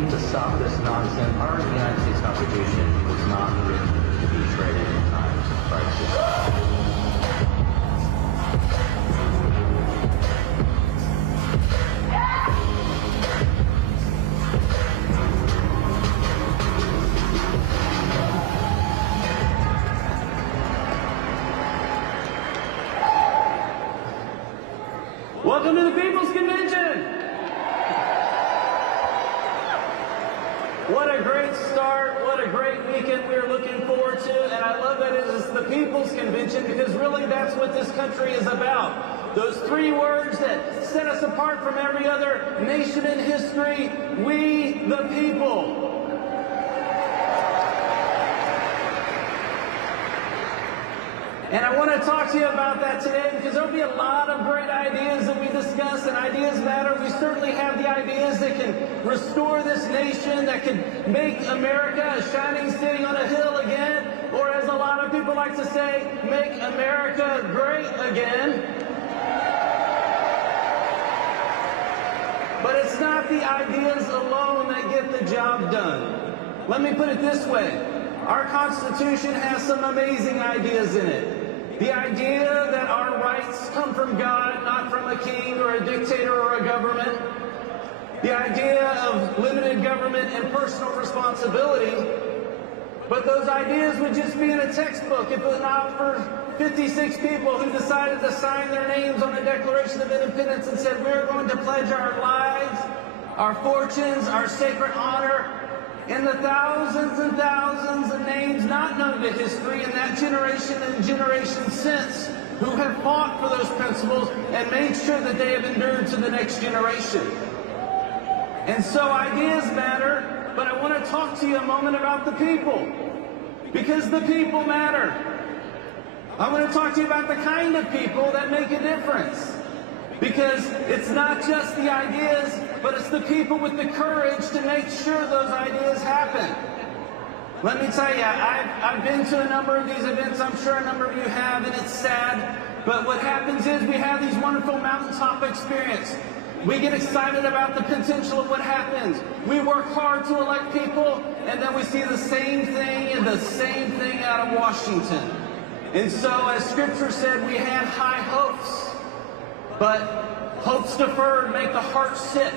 need to stop this nonsense. Our United States Constitution was not written to be traded in times of crisis. Welcome to the People's Convention! What a great start, what a great weekend we're looking forward to, and I love that it is the People's Convention because really that's what this country is about. Those three words that set us apart from every other nation in history, we the people. And I want to talk to you about that today because there'll be a lot of great ideas that we discuss, and ideas matter. We certainly have the ideas that can restore this nation, that can make America a shining city on a hill again, or as a lot of people like to say, make America great again. But it's not the ideas alone that get the job done. Let me put it this way. Our Constitution has some amazing ideas in it. The idea that our rights come from God, not from a king or a dictator or a government. The idea of limited government and personal responsibility. But those ideas would just be in a textbook if it was not for 56 people who decided to sign their names on the Declaration of Independence and said, we're going to pledge our lives, our fortunes, our sacred honor, and the thousands and thousands of names not known to history in that generation and generation since who have fought for those principles and made sure that they have endured to the next generation. And so ideas matter, but I want to talk to you a moment about the people, because the people matter. I want to talk to you about the kind of people that make a difference. Because it's not just the ideas, but it's the people with the courage to make sure those ideas happen. Let me tell you, I've been to a number of these events. I'm sure a number of you have, and it's sad. But what happens is we have these wonderful mountaintop experience. We get excited about the potential of what happens. We work hard to elect people, and then we see the same thing and the same thing out of Washington. And so, as Scripture said, we had high hopes. But hopes deferred make the heart sick.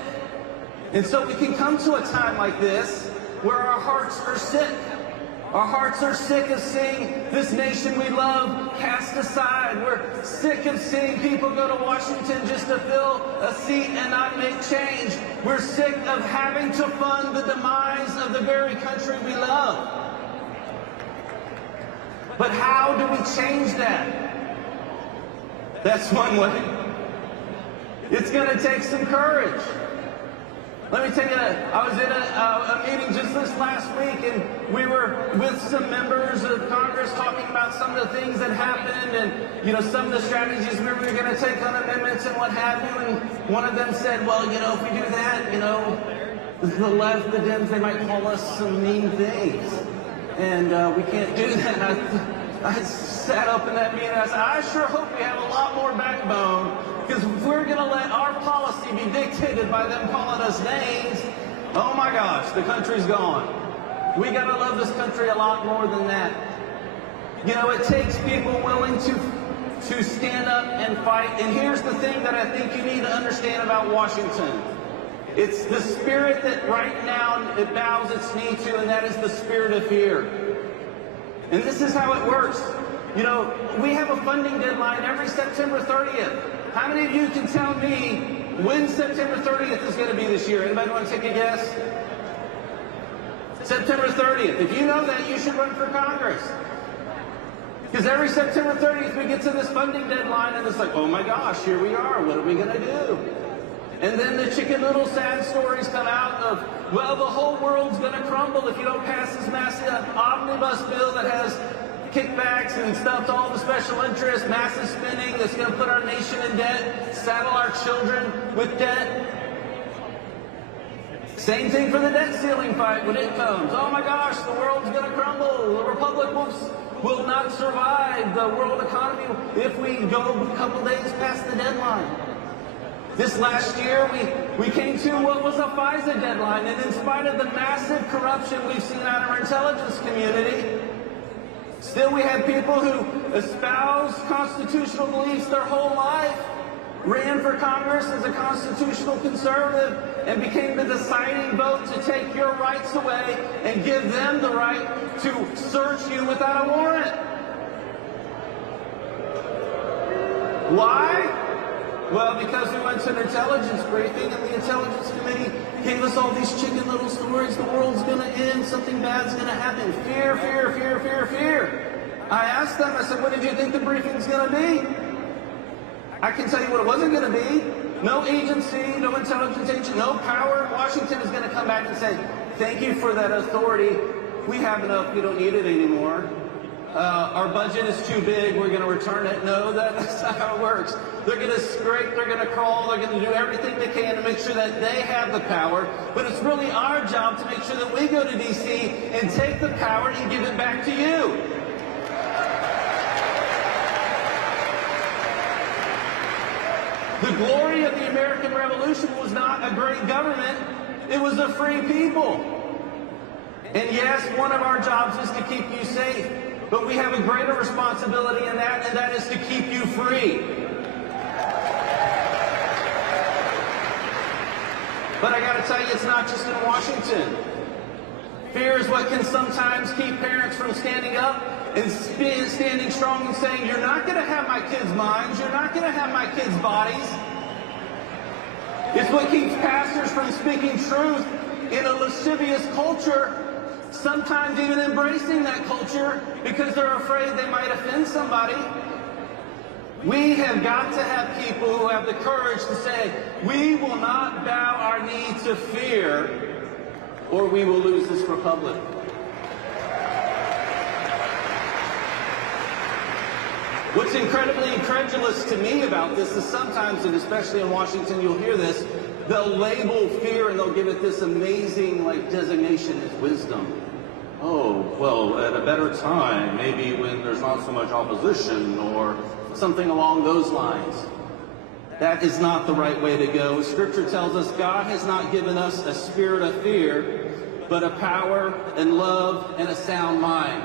And so we can come to a time like this where our hearts are sick. Our hearts are sick of seeing this nation we love cast aside. We're sick of seeing people go to Washington just to fill a seat and not make change. We're sick of having to fund the demise of the very country we love. But how do we change that? That's one way. It's going to take some courage. Let me tell you, I was in a meeting just this last week, and we were with some members of Congress talking about some of the things that happened and, you know, some of the strategies we were going to take on amendments and what have you. And one of them said, well, you know, if we do that, you know, the left, the Dems, they might call us some mean things. And we can't do that. And I sat up in that meeting and I said, I sure hope we have a lot more backbone, because if we're going to let our policy be dictated by them calling us names, oh my gosh, the country's gone. We got to love this country a lot more than that. You know, it takes people willing to stand up and fight. And here's the thing that I think you need to understand about Washington. It's the spirit that right now it bows its knee to, and that is the spirit of fear. And this is how it works. You know, we have a funding deadline every September 30th. How many of you can tell me when September 30th is going to be this year? Anybody want to take a guess? September 30th. If you know that, you should run for Congress. Because every September 30th we get to this funding deadline and it's like, oh my gosh, here we are. What are we going to do? And then the Chicken Little sad stories come out of, well, the whole world's going to crumble if you don't pass this massive omnibus bill that has kickbacks and stuff to all the special interests, massive spending that's going to put our nation in debt, saddle our children with debt. Same thing for the debt ceiling fight when it comes. Oh my gosh, the world's going to crumble. The Republic will not survive the world economy if we go a couple days past the deadline. This last year, we came to what was a FISA deadline, and in spite of the massive corruption we've seen out of our intelligence community, still we had people who espoused constitutional beliefs their whole life, ran for Congress as a constitutional conservative, and became the deciding vote to take your rights away and give them the right to search you without a warrant. Why? Well, because we went to an intelligence briefing, and the intelligence committee gave us all these chicken little stories. The world's going to end. Something bad's going to happen. Fear, fear, fear, fear, fear. I asked them, I said, what did you think the briefing's going to be? I can tell you what it wasn't going to be. No agency, no intelligence agency, no power in Washington is going to come back and say, thank you for that authority. We have enough. We don't need it anymore. Our budget is too big. We're going to return it. No, that's not how it works. They're going to scrape. They're going to crawl. They're going to do everything they can to make sure that they have the power. But it's really our job to make sure that we go to D.C. and take the power and give it back to you. The glory of the American Revolution was not a great government. It was a free people. And yes, one of our jobs is to keep you safe. But we have a greater responsibility in that, and that is to keep you free. But I got to tell you, it's not just in Washington. Fear is what can sometimes keep parents from standing up and standing strong and saying, you're not going to have my kids' minds, you're not going to have my kids' bodies. It's what keeps pastors from speaking truth in a lascivious culture, sometimes even embracing that culture because they're afraid they might offend somebody. We have got to have people who have the courage to say, we will not bow our knee to fear, or we will lose this republic. What's incredibly incredulous to me about this is sometimes, and especially in Washington, you'll hear this, they'll label fear and they'll give it this amazing designation as wisdom. Oh, well, at a better time, maybe when there's not so much opposition or something along those lines. That is not the right way to go. Scripture tells us God has not given us a spirit of fear, but a power and love and a sound mind.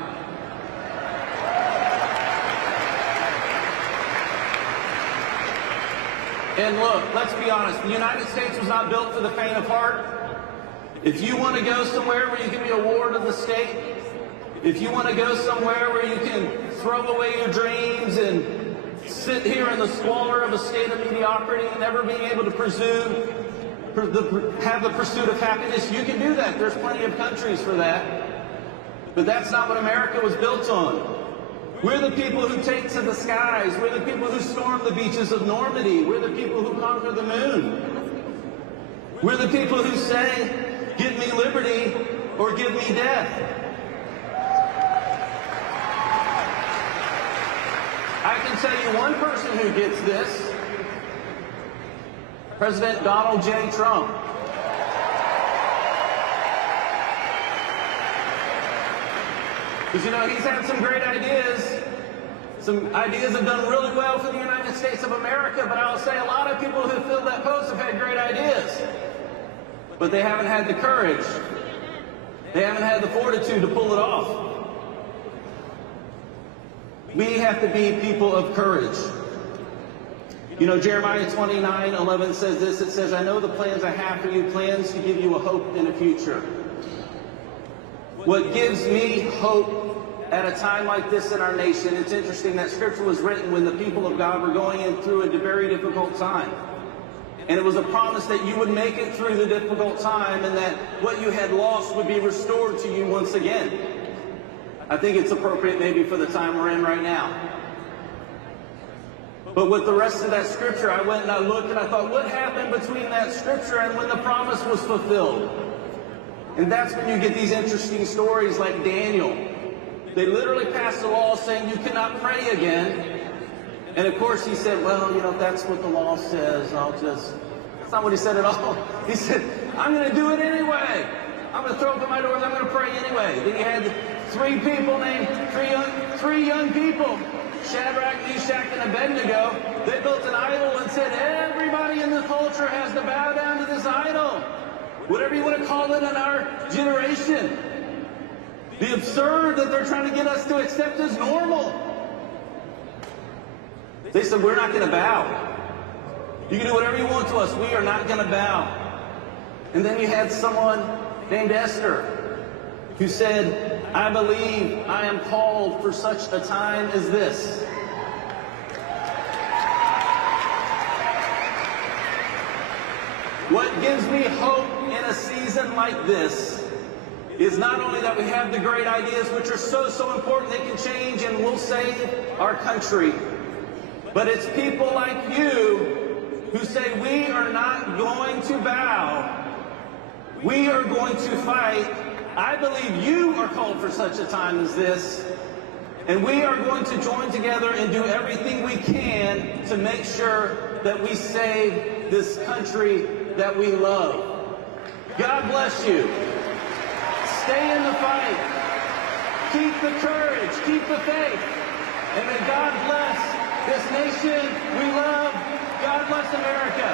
And look, let's be honest, the United States was not built for the faint of heart. If you want to go somewhere where you can be a ward of the state, if you want to go somewhere where you can throw away your dreams and sit here in the squalor of a state of mediocrity and never being able to have the pursuit of happiness, you can do that. There's plenty of countries for that. But that's not what America was built on. We're the people who take to the skies. We're the people who storm the beaches of Normandy. We're the people who conquer the moon. We're the people who say, give me liberty or give me death. I can tell you one person who gets this. President Donald J. Trump. Because, you know, he's had some great ideas. Some ideas have done really well for the United States of America, but I'll say a lot of people who filled that post have had great ideas. But they haven't had the courage. They haven't had the fortitude to pull it off. We have to be people of courage. You know, Jeremiah 29:11 says this. It says, I know the plans I have for you, plans to give you a hope in the future. What gives me hope at a time like this in our nation, it's interesting that scripture was written when the people of God were going through a very difficult time. And it was a promise that you would make it through the difficult time and that what you had lost would be restored to you once again. I think it's appropriate maybe for the time we're in right now. But with the rest of that scripture, I went and I looked and I thought, what happened between that scripture and when the promise was fulfilled? And that's when you get these interesting stories like Daniel. They literally passed a law saying you cannot pray again. And of course he said, well, you know, if that's what the law says, that's not what he said at all. He said, I'm going to do it anyway. I'm going to throw open my doors, I'm going to pray anyway. Then you had three young people Shadrach, Meshach, and Abednego, they built an idol and said, everybody in the culture has to bow down to this idol. Whatever you want to call it in our generation. The absurd that they're trying to get us to accept as normal. They said, we're not going to bow. You can do whatever you want to us. We are not going to bow. And then you had someone named Esther who said, I believe I am called for such a time as this. What gives me hope in a season like this is not only that we have the great ideas, which are so important, they can change and will save our country, but it's people like you who say we are not going to bow. We are going to fight. I believe you are called for such a time as this, and we are going to join together and do everything we can to make sure that we save this country that we love. God bless you. Stay in the fight. Keep the courage. Keep the faith. And may God bless this nation we love. God bless America.